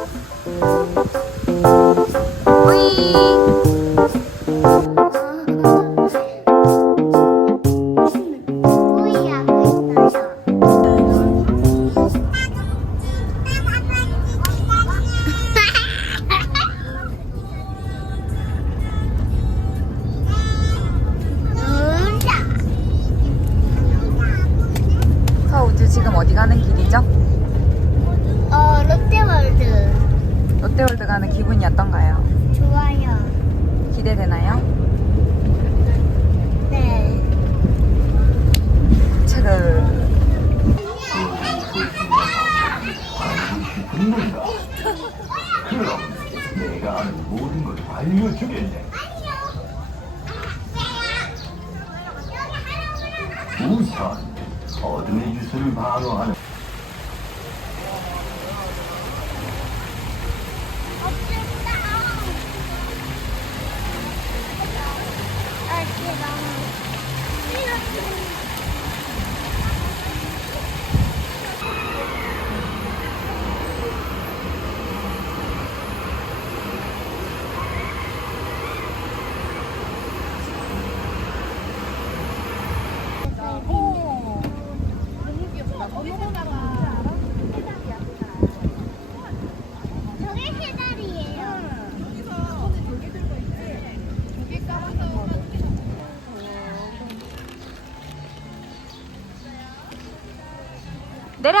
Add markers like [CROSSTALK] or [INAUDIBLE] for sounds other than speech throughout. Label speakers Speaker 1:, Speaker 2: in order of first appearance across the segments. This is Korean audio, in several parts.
Speaker 1: Thank you.
Speaker 2: 어둠의 유수를 방어하는
Speaker 1: 저게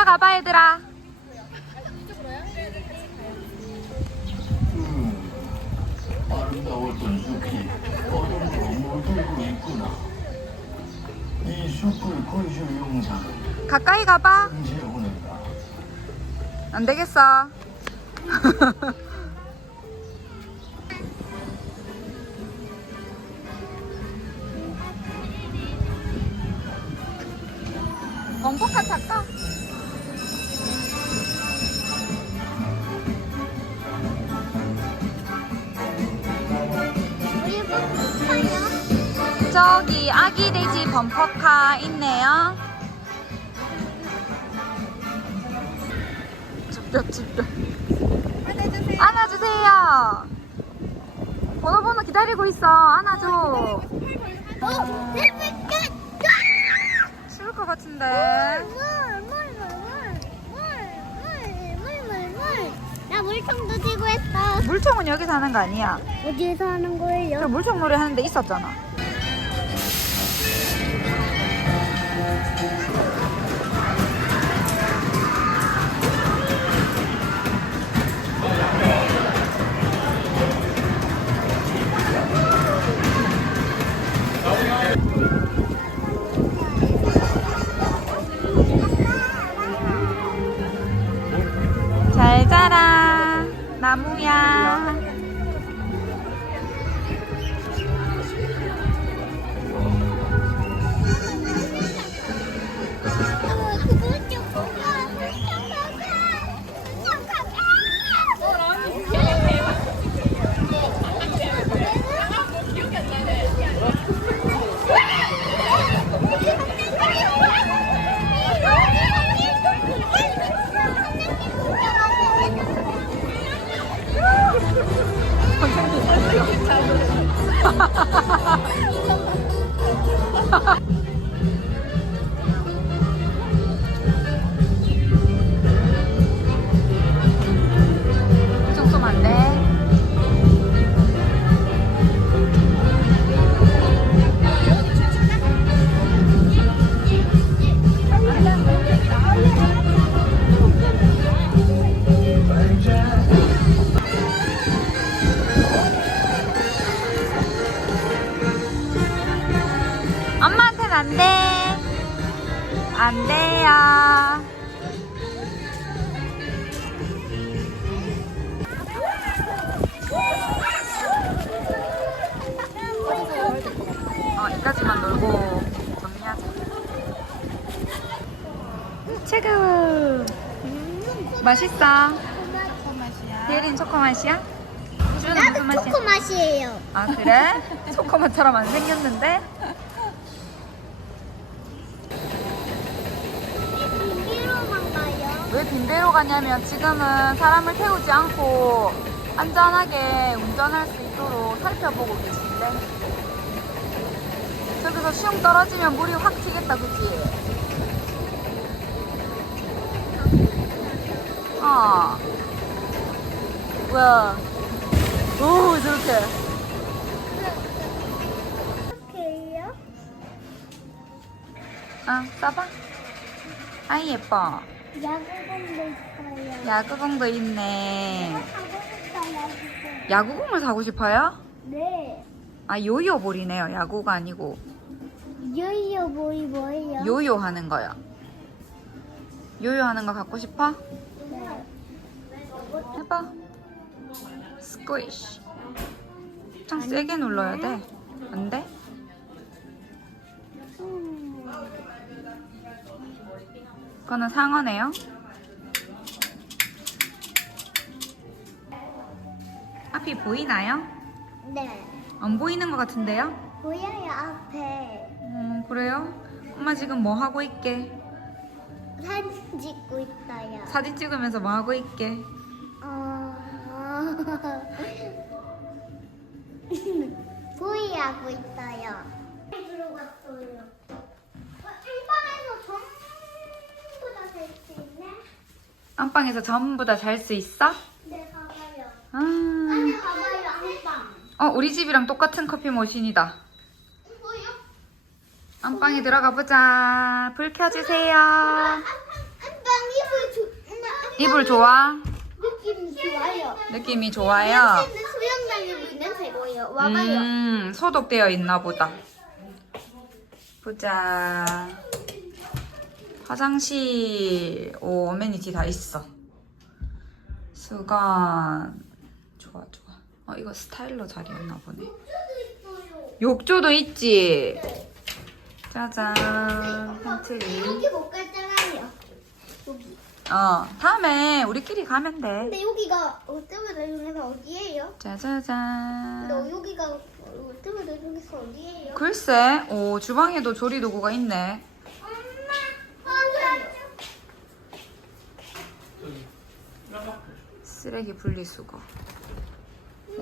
Speaker 3: 내려가봐 얘들아
Speaker 2: 음, 아름다웠던 숲이 어둠으로 물들고 있구나. 이 숲을 건설 용사는
Speaker 3: 가까이 가봐
Speaker 2: 언제 오는가?
Speaker 3: 안 되겠어 [LAUGHS] 범퍼카 탈까? 저기 아기 돼지 범퍼카 있네요. 쭈뼛 쭈뼛. 안아주세요. 안아주세요. 번호번호 기다리고 있어. 안아줘.
Speaker 1: 어,
Speaker 3: 싫을 것 같은데.
Speaker 1: 물총 도지고 했어.
Speaker 3: 물총은 여기서 하는 거 아니야?
Speaker 1: 어디에서 하는 거예요?
Speaker 3: 물총 놀이 하는데 있었잖아. 잘 자라 나무야 어, 이까지만 놀고 정리하자. 최고. 맛있어. 예린 초코 맛이야? 주는 무슨
Speaker 1: 나도
Speaker 3: 맛이야?
Speaker 1: 초코 맛이에요.
Speaker 3: 아 그래? [LAUGHS] 초코 맛처럼 안 생겼는데?
Speaker 1: 가요?
Speaker 3: 왜 빈대로 가냐면 지금은 사람을 태우지 않고 안전하게 운전할 수 있도록 살펴보고 계신데 저기서 시험 떨어지면 물이 확 튀겠다 그치? 어 뭐야 오 저렇게
Speaker 1: 이렇게요?
Speaker 3: 아 써봐 아이 예뻐
Speaker 1: 야구공도 있어요.
Speaker 3: 야구공도 있네. 야구공을 사고 싶어요?
Speaker 1: 네.
Speaker 3: 아 요요볼이네요 야구가 아니고
Speaker 1: 요요 뭐이 뭐예요?
Speaker 3: 요요 하는 거요 요요 하는 거 갖고 싶어?
Speaker 1: 네.
Speaker 3: 해봐 스퀴시 좀 세게 눌러야 돼 안 돼?
Speaker 1: 음.
Speaker 3: 그거는 상어네요 앞이 보이나요?
Speaker 1: 네.
Speaker 3: 안 보이는 것 같은데요?
Speaker 1: 보여요 앞에
Speaker 3: 음 그래요? 엄마 지금 뭐 하고 있게?
Speaker 1: 사진 찍고 있어요.
Speaker 3: 사진 찍으면서 뭐 하고 있게?
Speaker 1: 어. [LAUGHS] 부위하고 있어요. 들어갔어요. 일반에서 전부 다 될 수 있네.
Speaker 3: 안방에서 전부 다 잘 수 있어?
Speaker 1: 네, 가봐요.
Speaker 3: 아.
Speaker 1: 안에 안방.
Speaker 3: 어 우리 집이랑 똑같은 커피 머신이다? 안방에 들어가 보자 불 켜주세요
Speaker 1: 이불
Speaker 3: 좋아?
Speaker 1: 느낌 좋아요.
Speaker 3: 느낌이 좋아요
Speaker 1: 냄새 보여. 와봐요.
Speaker 3: 음 소독되어 있나 보다 보자 화장실 오 어메니티 다 있어 수건 좋아 좋아 어 이거 스타일러 자리였나 보네. 욕조도 있지? 짜잔. 팬트리.
Speaker 1: 여기 못 갔잖아요. 여기.
Speaker 3: 어 다음에 우리끼리 가면 돼.
Speaker 1: 근데 여기가 어쩌면 중에서 어디예요?
Speaker 3: 짜자잔.
Speaker 1: 근데 여기가 어쩌면 중에서 어디예요?
Speaker 3: 글쎄 오 주방에도 조리 도구가 있네. 쓰레기 분리수거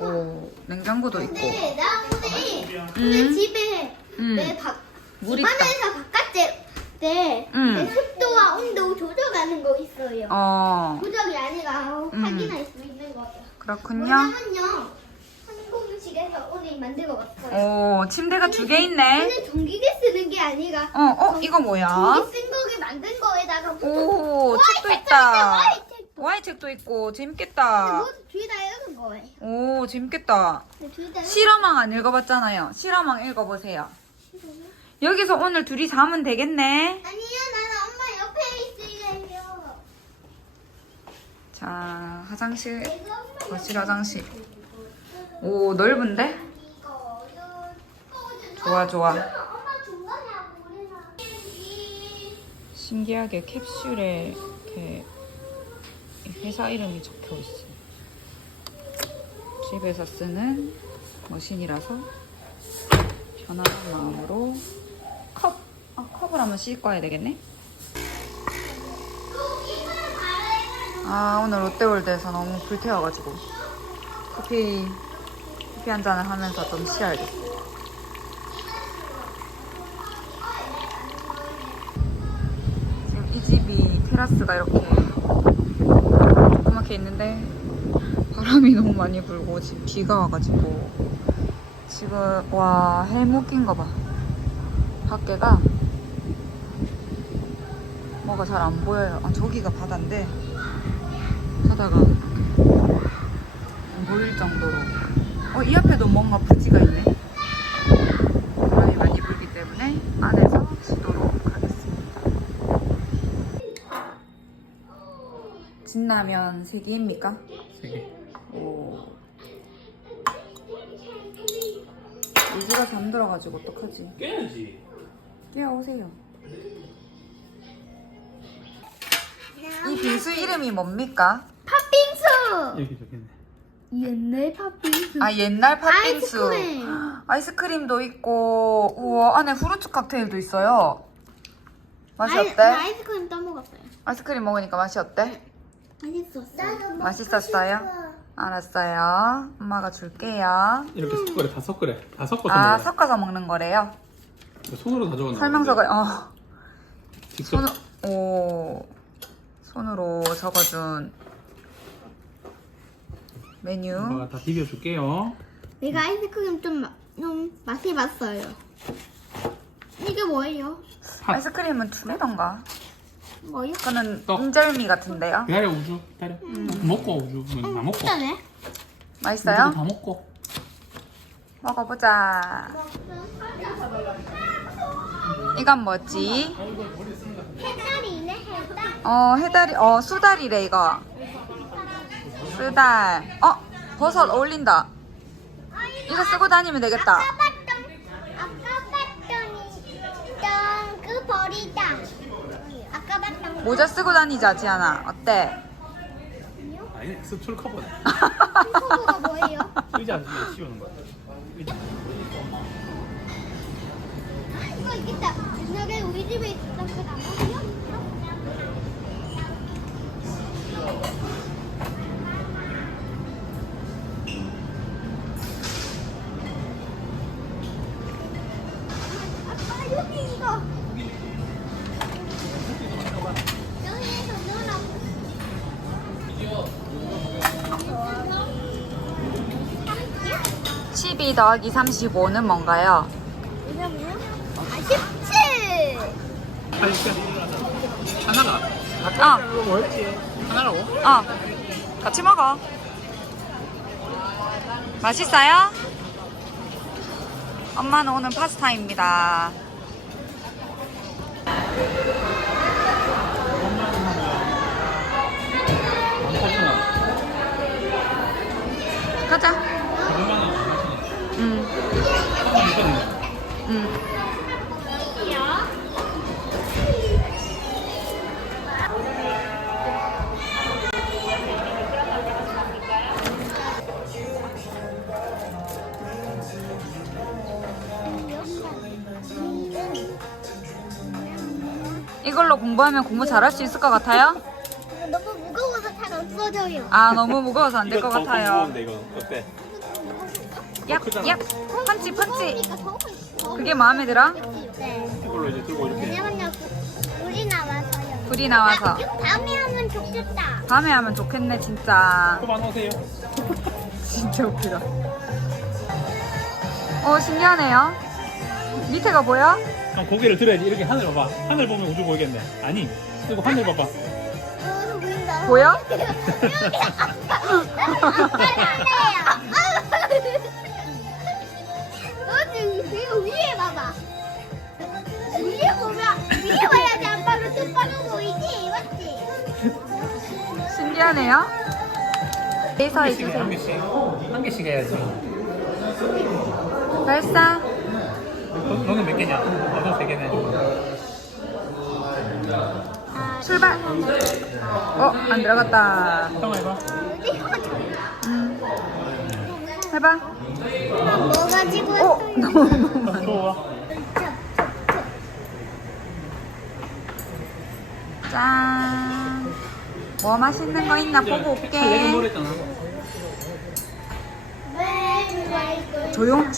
Speaker 3: 오 냉장고도 있고
Speaker 1: 근데 나 오늘
Speaker 3: 음.
Speaker 1: 오늘 집에
Speaker 3: 음.
Speaker 1: 내 바,
Speaker 3: 물 있다
Speaker 1: 집안에서 바깥에 내,
Speaker 3: 음.
Speaker 1: 내 습도와 온도 조절하는 거 있어요.
Speaker 3: 어
Speaker 1: 조절이 아니라
Speaker 3: 음.
Speaker 1: 확인할 수 있는 거예요.
Speaker 3: 그렇군요.
Speaker 1: 한국식에서 오늘 만들어 봤어요.
Speaker 3: 오 침대가 두 개 있네
Speaker 1: 오늘 전기계 쓰는 게 아니라
Speaker 3: 어 어 이거 뭐야
Speaker 1: 전기 쓴 거를 만든 거에다가
Speaker 3: 오 책도 있다 와이 책도 있고 재밌겠다
Speaker 1: 모두 둘다 읽은 거예요.
Speaker 3: 오 재밌겠다.
Speaker 1: 근데 둘다
Speaker 3: 실험왕 안 읽어봤잖아요. 실험왕 읽어보세요. 여기서 오늘 둘이 자면 되겠네.
Speaker 1: 아니요, 나는 엄마 옆에 있을래요.
Speaker 3: 자 화장실.
Speaker 1: 내가 엄마
Speaker 3: 거실 화장실. 오 넓은데?
Speaker 1: 이거 이거
Speaker 3: 좋아 좋아.
Speaker 1: 엄마 중간에
Speaker 3: 신기하게 캡슐에 이렇게 회사 이름이 적혀 있어 집에서 쓰는 머신이라서 편안한 마음으로 컵! 아 컵을 한번 씻고 와야 되겠네 아 오늘 롯데월드에서 너무 불태워가지고 커피 커피 한 잔을 하면서 좀 쉬어야겠어 지금 이 집이 테라스가 이렇게 조그맣게 있는데 바람이 너무 많이 불고 지금 비가 와가지고 지금 와 해묵긴 거봐. 밖에가 뭐가 잘 안 보여요. 아 저기가 바다인데 바다가 안 보일 정도로. 어 이 앞에도 뭔가 부지가 있네. 바람이 많이 불기 때문에 안에서 쉬도록 하겠습니다. 진라면 3개입니까?
Speaker 2: 세 개.
Speaker 3: 유주가 잠들어가지고 어떡하지?
Speaker 2: 깨야지.
Speaker 3: 깨워오세요. 이 빙수 이름이 뭡니까?
Speaker 1: 팥빙수.
Speaker 2: 여기 적혀있네.
Speaker 1: 옛날 팥빙수.
Speaker 3: 아 옛날 팥빙수.
Speaker 1: 아이스크림.
Speaker 3: 아이스크림도 있고 우와 안에 후르츠 칵테일도 있어요. 맛이
Speaker 1: 아이-
Speaker 3: 어때?
Speaker 1: 나 아이스크림 떠먹었어요.
Speaker 3: 아이스크림 먹으니까 맛이 어때?
Speaker 1: 맛있었어.
Speaker 3: 맛있었어요? 알았어요. 엄마가 줄게요.
Speaker 4: 이렇게 섞으래 다 섞으래 다 섞어서
Speaker 3: 아,
Speaker 4: 먹어요
Speaker 3: 섞어서 먹는 거래요?
Speaker 4: 손으로 다 적어
Speaker 3: 설명서가, 어.
Speaker 4: 직접
Speaker 3: 손, 오. 손으로 적어준 메뉴.
Speaker 4: 엄마가 다 비벼줄게요
Speaker 1: 내가 아이스크림 좀, 마- 좀 맛이 봤어요. 이게 뭐예요?
Speaker 3: 아이스크림은 두 개던가?
Speaker 1: 뭐요?
Speaker 3: 그거는
Speaker 4: 떡.
Speaker 3: 인절미 같은데요?
Speaker 4: 기다려 우주 기다려 먹고 우주 다 먹고
Speaker 1: 진짜네.
Speaker 4: 우주도
Speaker 3: 맛있어요?
Speaker 4: 다 먹고
Speaker 3: 먹어보자. 이건 뭐지?
Speaker 1: 해달이네, 해달.
Speaker 3: 어, 해달이, 어, 수달이래, 이거. 수달. 어, 버섯 어울린다. 이거 쓰고 다니면 되겠다.
Speaker 1: 아까 봤던, 아까 봤던, 그 벌이다. 아까 봤던
Speaker 3: 모자 쓰고 다니자, 지안아. 어때?
Speaker 4: 아니 수출 커버네
Speaker 1: 그거가 [LAUGHS] 뭐예요?
Speaker 4: 의자 위에 씌우는 거야 의자.
Speaker 1: 이거 있겠다. 옛날에 우리 집에 있었던 그 나무
Speaker 3: 12 더하기 35는 뭔가요?
Speaker 1: 아, 17!
Speaker 4: 아니 그 하나가
Speaker 3: 어,
Speaker 4: 하나라고?
Speaker 3: 어. 같이 먹어. 맛있어요? 엄마는 오늘 파스타입니다. 가자. 응. 이걸로 공부하면 공부 잘할 수 있을 것 같아요?
Speaker 1: 너무 무거워서 잘 없어져요.
Speaker 3: 아, 너무 무거워서 안 될 것 같아요.
Speaker 4: 이거 어때?
Speaker 3: 얍, 얍. 펀치, 펀치.
Speaker 1: 그러니까 더, 더
Speaker 3: 그게 마음에 들어?
Speaker 1: 네.
Speaker 4: 이걸로 이제 들고 이렇게
Speaker 1: 왜냐면요, 그 물이 나와서요.
Speaker 3: 불이 나와서.
Speaker 1: 아, 밤에 하면 좋겠다.
Speaker 3: 밤에 하면 좋겠네, 진짜.
Speaker 4: 그만 오세요 [LAUGHS]
Speaker 3: 진짜 웃기다. 어, 신기하네요. 밑에가 보여?
Speaker 4: 그럼 고개를 들어야지 이렇게 하늘 봐봐 하늘 보면 우주 보이겠네 아니 그리고 하늘 봐봐
Speaker 1: 어, 보인다.
Speaker 3: 보여? [LAUGHS]
Speaker 1: 아빠래요. [LAUGHS]
Speaker 3: 신기하네요. 여기서
Speaker 4: 한
Speaker 3: 해주세요.
Speaker 4: 개씩 한 개씩 해야지
Speaker 3: 발사.
Speaker 4: 너, 너는 몇 개냐? 나도 세 개네
Speaker 3: 출발. 어, 안 들어갔다.
Speaker 4: 형아 해봐
Speaker 3: 음. 해봐.
Speaker 1: 뭐 가지고
Speaker 3: 어, 너무.
Speaker 4: 형 좋아
Speaker 3: 짠. 뭐 맛있는 거 있나 보고 올게.
Speaker 4: 노래했잖아
Speaker 3: 조용.